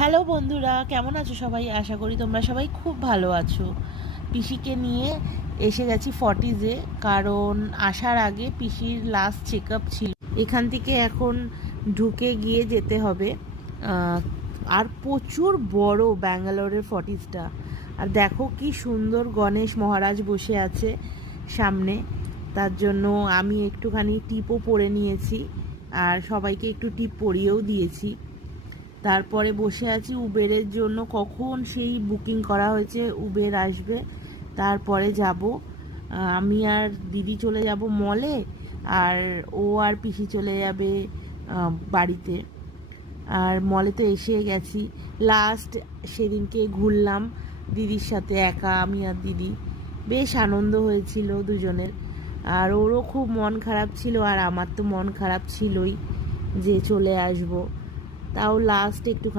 Hello বন্ধুরা, কেমন আছো সবাই? আশা করি তোমরা সবাই খুব ভালো আছো। পিসিকে নিয়ে এসে গেছি ফর্টিজে, কারণ আসার আগে পিসির লাস্ট চেক আপ ছিল। এখান থেকে এখন ঢুকে গিয়ে যেতে হবে। আর প্রচুর বড় ব্যাঙ্গালোরের ফর্টিজটা। আর দেখো কি সুন্দর গণেশ মহারাজ বসে আছে সামনে। তার জন্য আমি একটুখানি টিপও পরে নিয়েছি, আর সবাইকে একটু টিপ পরিয়েও দিয়েছি। তারপরে বসে আছি উবেরের জন্য, কখন সেই বুকিং করা হয়েছে, উবের আসবে, তারপরে যাব। আমি আর দিদি চলে যাব মলে, আর ও আর পিসি চলে যাবে বাড়িতে। আর মলে তো এসে গেছি, লাস্ট সেদিনকে ঘুরলাম দিদির সাথে একা, আমি আর দিদি। বেশ আনন্দ হয়েছিল দুজনের। আর ওরও খুব মন খারাপ ছিল, আর আমার তো মন খারাপ ছিলই যে চলে আসব। তাও লাস্ট একটুখানি